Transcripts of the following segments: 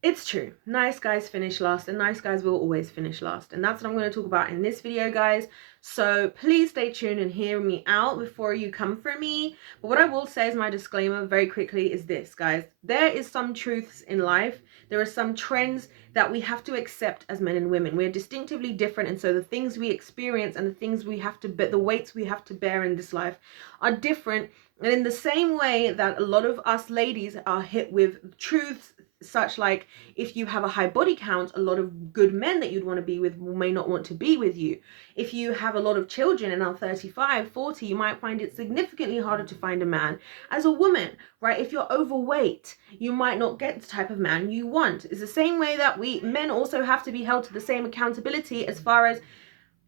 It's true. Nice guys finish last, and nice guys will always finish last. And that's what I'm going to talk about in this video, guys. So please stay tuned and hear me out before you come for me. But what I will say as my disclaimer very quickly is this, guys. There is some truths in life. There are some trends that we have to accept as men and women. We're distinctively different. And so the things we experience and the things we have to bear, the weights we have to bear in this life are different. And in the same way that a lot of us ladies are hit with truths such like, if you have a high body count, a lot of good men that you'd want to be with may not want to be with you. If you have a lot of children and are 35, 40, you might find it significantly harder to find a man. As a woman, right, if you're overweight, you might not get the type of man you want. It's the same way that we men also have to be held to the same accountability, as far as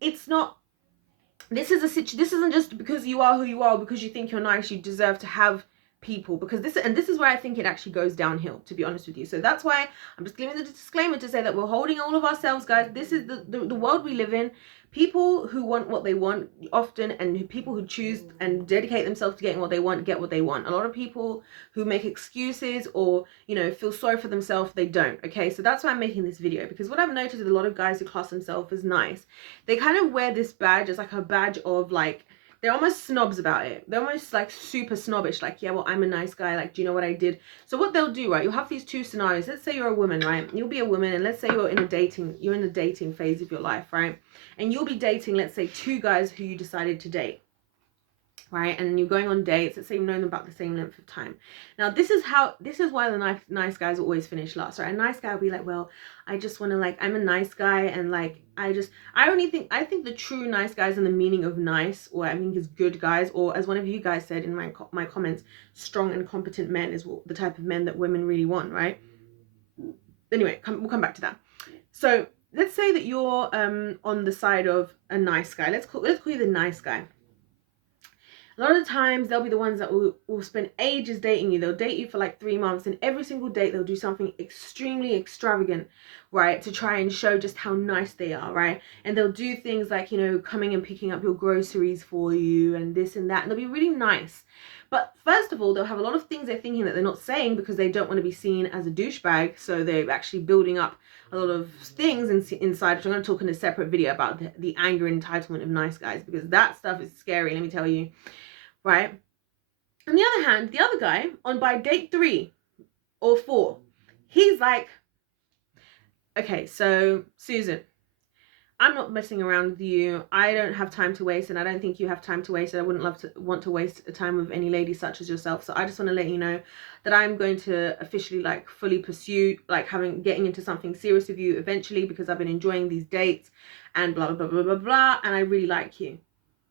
it's not, this isn't just because you are who you are, because you think you're nice, you deserve to have people, because this is where I think it actually goes downhill, to be honest with you. So that's why I'm just giving the disclaimer to say that we're holding all of ourselves, guys. This is the world we live in. People who want what they want often, and people who choose and dedicate themselves to getting what they want, get what they want. A lot of people who make excuses or, feel sorry for themselves, they don't. Okay, so that's why I'm making this video, because what I've noticed with a lot of guys who class themselves as nice, they kind of wear this badge as like a badge of like, they're almost snobs about it. They're almost like super snobbish, like, yeah, well, I'm a nice guy, like, do you know what I did? So what they'll do, right, you'll have these two scenarios. Let's say you're a woman, right? You'll be a woman, and let's say you're in the dating phase of your life, right? And you'll be dating, let's say, two guys who you decided to date, right? And you're going on dates. Let's say you've known them about the same length of time. Now, this is why the nice guys always finish last, right? A nice guy will be like, well, I just want to, like, I'm a nice guy, and like, I think the true nice guys, and the meaning of nice, or I think is good guys, or as one of you guys said in my comments, strong and competent men is the type of men that women really want, right? Anyway, we'll come back to that. So let's say that you're on the side of a nice guy. Let's call you the nice guy. A lot of the times they'll be the ones that will spend ages dating you. They'll date you for like 3 months, and every single date they'll do something extremely extravagant, right, to try and show just how nice they are, right? And they'll do things like, coming and picking up your groceries for you and this and that, and they'll be really nice. But first of all, they'll have a lot of things they're thinking that they're not saying, because they don't want to be seen as a douchebag. So they're actually building up a lot of things inside, which I'm going to talk in a separate video about the anger and entitlement of nice guys, because that stuff is scary, let me tell you. Right? On the other hand, the other guy, by date 3 or 4, he's like, okay, so Susan, I'm not messing around with you. I don't have time to waste, and I don't think you have time to waste. And I wouldn't want to waste a time with any lady such as yourself. So I just want to let you know that I'm going to officially, like, fully pursue, like, getting into something serious with you eventually, because I've been enjoying these dates and blah blah blah blah blah blah, and I really like you.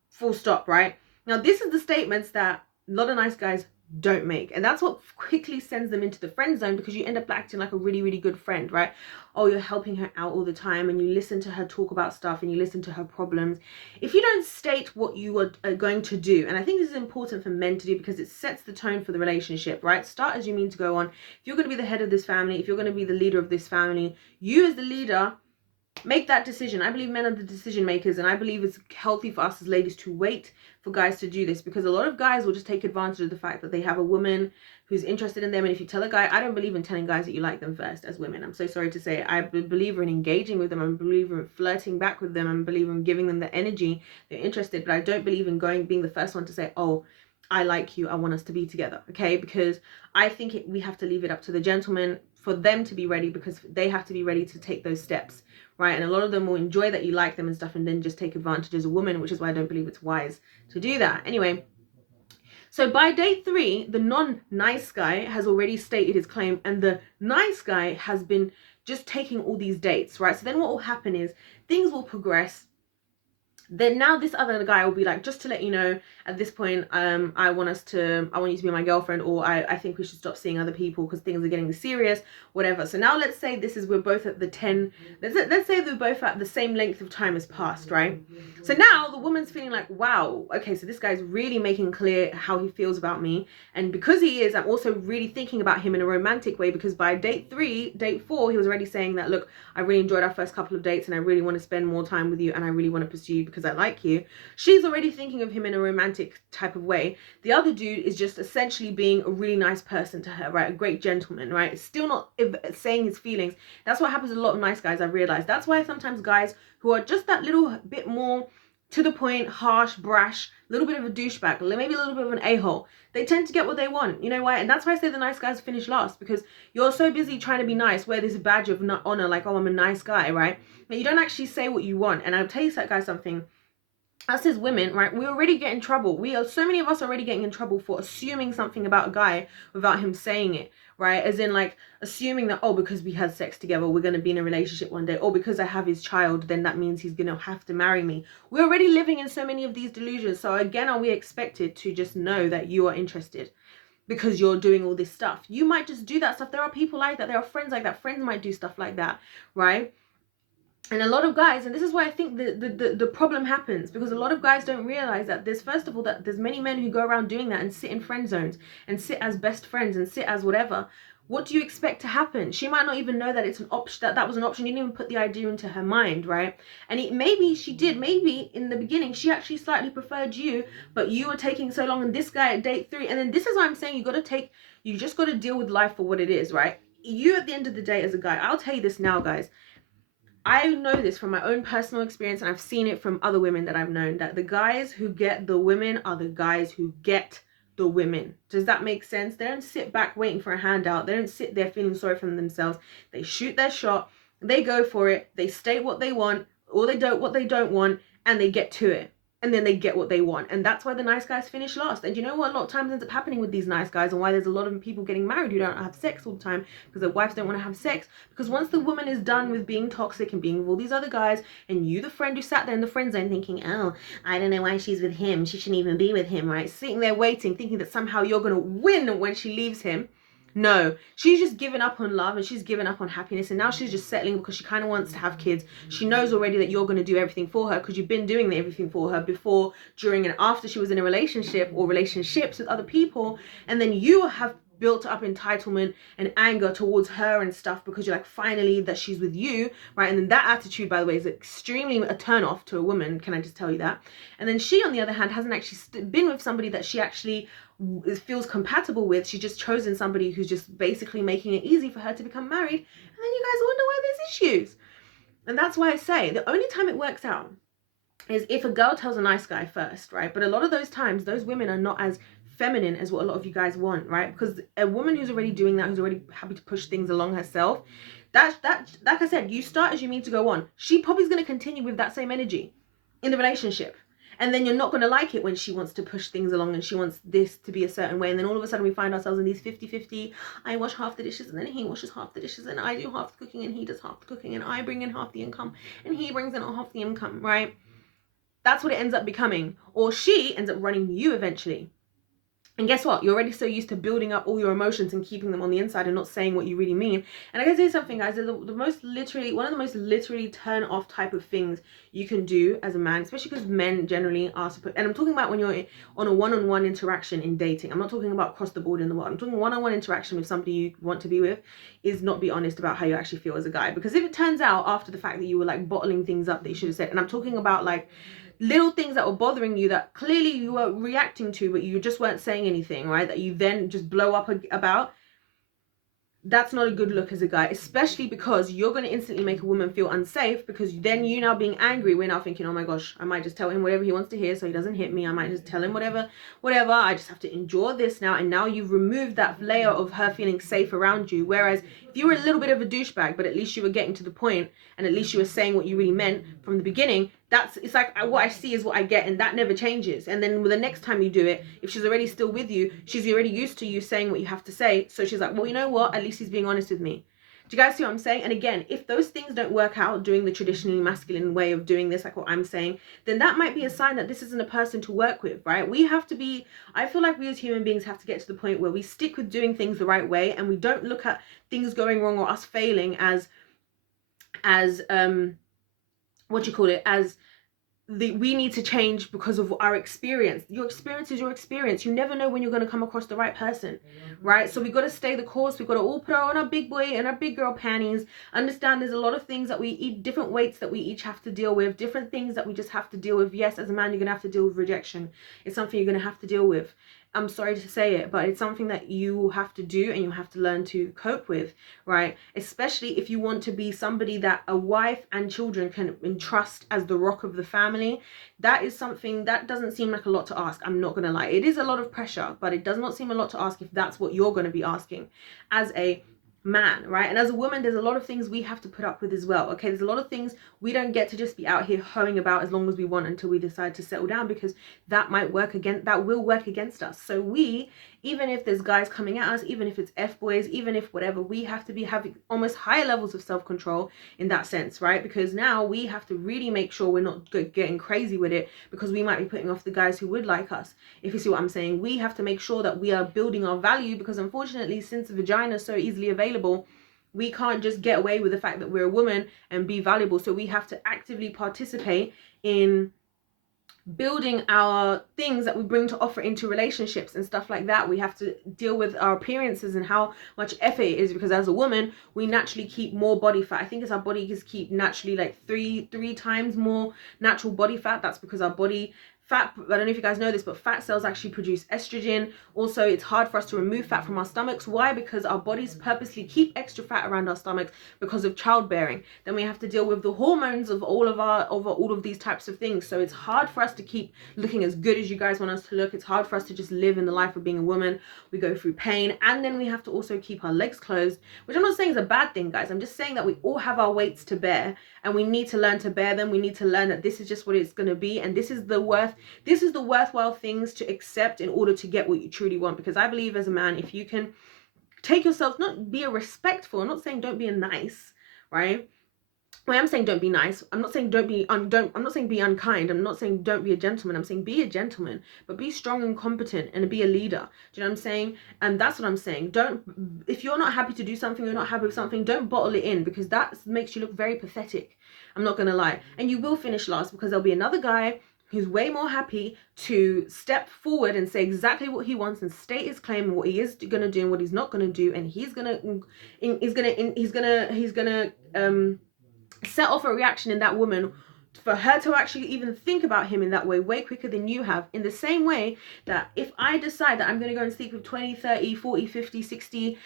Full stop, right? Now, this is the statements that a lot of nice guys don't make, and that's what quickly sends them into the friend zone, because you end up acting like a really, really good friend, right? Oh, you're helping her out all the time, and you listen to her talk about stuff, and you listen to her problems. If you don't state what you are going to do, and I think this is important for men to do, because it sets the tone for the relationship, right? Start as you mean to go on. If you're going to be the head of this family, if you're going to be the leader of this family, you as the leader, make that decision. I believe men are the decision makers, and I believe it's healthy for us as ladies to wait for guys to do this, because a lot of guys will just take advantage of the fact that they have a woman who's interested in them. And if you tell a guy, I don't believe in telling guys that you like them first as women. I'm so sorry to say. I believe in engaging with them. I believe in flirting back with them. I believe in giving them the energy they're interested, but I don't believe in being the first one to say, oh, I like you, I want us to be together, okay? Because I think we have to leave it up to the gentleman for them to be ready, because they have to be ready to take those steps, right? And a lot of them will enjoy that you like them and stuff, and then just take advantage as a woman, which is why I don't believe it's wise to do that. Anyway, so by date 3, the non-nice guy has already stated his claim, and the nice guy has been just taking all these dates, right? So then what will happen is things will progress. Then now this other guy will be like, just to let you know, at this point, I want you to be my girlfriend, or I think we should stop seeing other people because things are getting serious, whatever. So now let's say we're both at the 10, let's say we're both at the same length of time has passed, right? So now the woman's feeling like, wow, okay, so this guy's really making clear how he feels about me. And because he is, I'm also really thinking about him in a romantic way, because by date 4, he was already saying that, look, I really enjoyed our first couple of dates, and I really want to spend more time with you, and I really want to pursue you, because I like you. She's already thinking of him in a romantic type of way. The other dude is just essentially being a really nice person to her, right? A great gentleman, right? It's still not saying his feelings. That's what happens to a lot of nice guys, I've realized. That's why sometimes guys who are just that little bit more to the point, harsh, brash, a little bit of a douchebag, maybe a little bit of an a-hole, they tend to get what they want. You know why? And that's why I say the nice guys finish last, because you're so busy trying to be nice, wear this badge of honor, like, oh, I'm a nice guy, right? But you don't actually say what you want. And I'll tell you that guy something. Us as women, right, we already get in trouble. So many of us already getting in trouble for assuming something about a guy without him saying it, right? As in, like, assuming that, oh, because we had sex together, we're going to be in a relationship one day. Or because I have his child, then that means he's going to have to marry me. We're already living in so many of these delusions. So again, are we expected to just know that you are interested because you're doing all this stuff? You might just do that stuff. There are people like that. There are friends like that. Friends might do stuff like that, right? And a lot of guys, and this is why I think the problem happens, because a lot of guys don't realize that there's, first of all, that there's many men who go around doing that and sit in friend zones and sit as best friends and sit as whatever. What do you expect to happen? She might not even know that it's an option, that was an option. You didn't even put the idea into her mind, right? And maybe she did. Maybe in the beginning she actually slightly preferred you, but you were taking so long, and this guy at date 3. And then this is why I'm saying you just got to deal with life for what it is, right? You, at the end of the day, as a guy, I'll tell you this now, guys. I know this from my own personal experience, and I've seen it from other women that I've known, that the guys who get the women are the guys who get the women. Does that make sense? They don't sit back waiting for a handout. They don't sit there feeling sorry for themselves. They shoot their shot, they go for it, they state what they want, or what they don't want, and they get to it. And then they get what they want. And that's why the nice guys finish last. And you know what a lot of times ends up happening with these nice guys, and why there's a lot of people getting married who don't have sex all the time because their wives don't want to have sex? Because once the woman is done with being toxic and being with all these other guys, and you, the friend who sat there in the friend zone thinking, oh, I don't know why she's with him, she shouldn't even be with him, right? Sitting there waiting, thinking that somehow you're going to win when she leaves him. No, she's just given up on love, and she's given up on happiness, and now she's just settling because she kind of wants to have kids. She knows already that you're going to do everything for her because you've been doing everything for her before, during, and after she was in a relationship or relationships with other people. And then you have built up entitlement and anger towards her and stuff because you're like, finally that she's with you, right? And then that attitude, by the way, is extremely a turn off to a woman, can I just tell you that? And then she, on the other hand, hasn't actually been with somebody that she actually feels compatible with. She's just chosen somebody who's just basically making it easy for her to become married, and then you guys wonder why there's issues. And that's why I say the only time it works out is if a girl tells a nice guy first, right? But a lot of those times, those women are not as feminine as what a lot of you guys want, right? Because a woman who's already doing that, who's already happy to push things along herself, that like I said, you start as you mean to go on. She probably is going to continue with that same energy in the relationship. And then you're not going to like it when she wants to push things along and she wants this to be a certain way. And then all of a sudden we find ourselves in these 50-50. I wash half the dishes and then he washes half the dishes, and I do half the cooking and he does half the cooking, and I bring in half the income and he brings in half the income, right? That's what it ends up becoming. Or she ends up running you eventually. And guess what? You're already so used to building up all your emotions and keeping them on the inside and not saying what you really mean. And I gotta say something, guys. One of the most literally turn off type of things you can do as a man, especially because men generally are supposed, and I'm talking about when you're on a one-on-one interaction in dating. I'm not talking about across the board in the world. I'm talking one-on-one interaction with somebody you want to be with, is not be honest about how you actually feel as a guy. Because if it turns out after the fact that you were like bottling things up that you should have said, and I'm talking about like little things that were bothering you that clearly you were reacting to, but you just weren't saying anything, right? That you then just blow up about. That's not a good look as a guy, especially because you're going to instantly make a woman feel unsafe, because then you now being angry, we're now thinking, oh my gosh, I might just tell him whatever he wants to hear so he doesn't hit me. I might just tell him whatever, I just have to endure this now. And now you've removed that layer of her feeling safe around you. Whereas if you were a little bit of a douchebag, but at least you were getting to the point and at least you were saying what you really meant from the beginning, it's like what I see is what I get, and that never changes. And then the next time you do it, if she's already still with you, she's already used to you saying what you have to say. So she's like, well, you know what? At least he's being honest with me. Do you guys see what I'm saying? And again, if those things don't work out doing the traditionally masculine way of doing this, like what I'm saying, then that might be a sign that this isn't a person to work with, right? We have to be, I feel like we as human beings have to get to the point where we stick with doing things the right way, and we don't look at things going wrong or us failing as we need to change because of our experience. Your experience is your experience. You never know when you're going to come across the right person, right? So we got to stay the course. We got to all put on our big boy and our big girl panties. Understand there's a lot of things that we eat, different weights that we each have to deal with, different things that we just have to deal with. Yes, as a man, you're going to have to deal with rejection. It's something you're going to have to deal with. I'm sorry to say it, but it's something that you have to do and you have to learn to cope with, right? Especially if you want to be somebody that a wife and children can entrust as the rock of the family. That is something that doesn't seem like a lot to ask. I'm not going to lie. It is a lot of pressure, but it does not seem a lot to ask if that's what you're going to be asking as a man, right? And as a woman, there's a lot of things we have to put up with as well. Okay, there's a lot of things we don't get to just be out here hoeing about as long as we want until we decide to settle down, because that will work against us. So we, even if there's guys coming at us, even if it's F-boys, even if whatever, we have to be having almost higher levels of self-control in that sense, right? Because now we have to really make sure we're not getting crazy with it, because we might be putting off the guys who would like us. If you see what I'm saying, we have to make sure that we are building our value, because unfortunately, since the vagina is so easily available, we can't just get away with the fact that we're a woman and be valuable. So we have to actively participate in building our things that we bring to offer into relationships and stuff like that. We have to deal with our appearances and how much effort it is, because as a woman, we naturally keep more body fat. I think it's our bodies keep naturally like three times more natural body fat. That's because our body fat, I don't know if you guys know this, but fat cells actually produce estrogen. Also, it's hard for us to remove fat from our stomachs. Why? Because our bodies purposely keep extra fat around our stomachs because of childbearing. Then we have to deal with the hormones of all of these types of things. So it's hard for us to keep looking as good as you guys want us to look. It's hard for us to just live in the life of being a woman. We go through pain, and then we have to also keep our legs closed, which I'm not saying is a bad thing, guys. I'm just saying that we all have our weights to bear, and we need to learn to bear them. We need to learn that this is just what it's going to be, and this is the worthwhile things to accept in order to get what you truly want. Because I believe as a man, if you can take yourself, not be a respectful, I'm not saying don't be a nice, right? Well, I'm saying don't be nice. I'm not saying I'm not saying be unkind. I'm not saying don't be a gentleman. I'm saying be a gentleman, but be strong and competent and be a leader. Do you know what I'm saying? And that's what I'm saying. If you're not happy to do something, you're not happy with something, don't bottle it in, because that makes you look very pathetic. I'm not gonna lie. And you will finish last, because there'll be another guy who's way more happy to step forward and say exactly what he wants and state his claim and what he is gonna do and what he's not gonna do, and he's gonna set off a reaction in that woman for her to actually even think about him in that way quicker than you have. In the same way that if I decide that I'm going to go and sleep with 20, 30, 40, 50, 60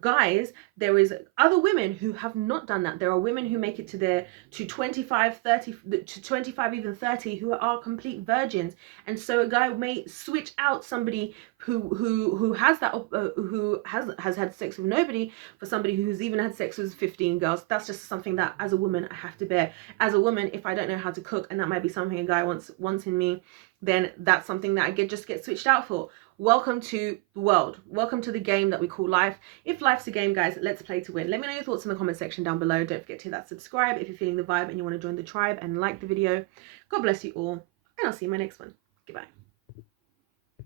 guys, there is other women who have not done that. There are women who make it to 25, 30, to 25, even 30, who are complete virgins. And so a guy may switch out somebody who has that who has had sex with nobody for somebody who's even had sex with 15 girls. That's just something that as a woman I have to bear. As a woman, if I don't know how to cook, and that might be something a guy wants in me, then that's something that I just get switched out for. Welcome to the world. Welcome to the game that we call life. If life's a game, guys, let's play to win. Let me know your thoughts in the comment section down below. Don't forget to hit that subscribe if you're feeling the vibe and you want to join the tribe, and like the video. God bless you all, and I'll see you in my next one. Goodbye.